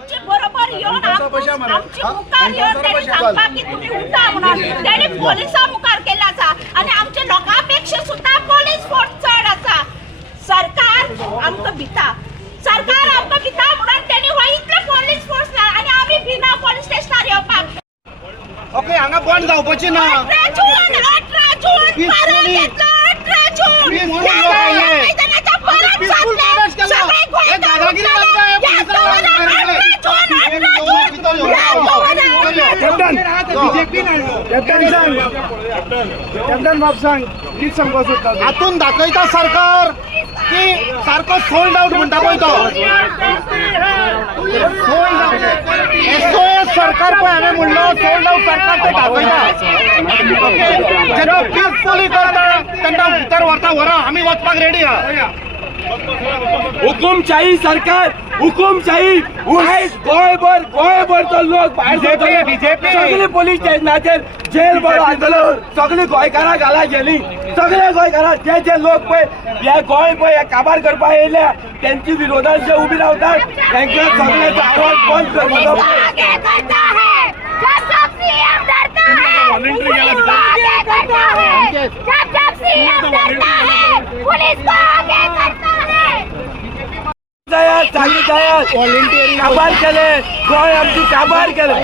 आमची बरोबर येऊन आमची मुखार येऊन त्यांनी सांगता की तुम्ही उठा म्हणून त्यांनी पोलिसां मुखार केल्याचा आणि आमच्या लोकांपेक्षा सुद्धा पोलीस फोर्स चढ आसा. सरकार आमकां भिता, सरकार आमकां भिता म्हणून त्यांनी हो इतले पोलीस फोर्स आणि आम्ही भिना पोलीस स्टेशनार येवपाक. ओके हांगा बंद जावपाची ना. 18 जून परत येतलो 18 जून मैदानाच्या परत साधले सगळे गोंयकार हातून दाखयता सरकार की सारको सोल्ड आउट म्हणटा पळय तो SOS सरकार पळय हांवें म्हणलो सोल्ड आउट सरकार ते दाखयता. जेन्ना पीसफुली करता तेन्ना भितर व्हरता व्हरा आमी वचपाक रेडी आहा. हुकुमशाही सरकार हुकुमशाही गोंयभर तो लोक भायर बीजेपी सगळे पोलीस स्टेशनाचेर जेल बरो आसलो. सगळी गोंयकारां घाला गेली. सगळे गोंयकारां जे लोक पळय हे गोंय पळय हे काबार करपाक येयल्या त्यांची विरोधात जे उभी रावतात तांकां सगळ्यांचो आवाज बंद करपाचो. काबार केले गोंय आमची काबार केले.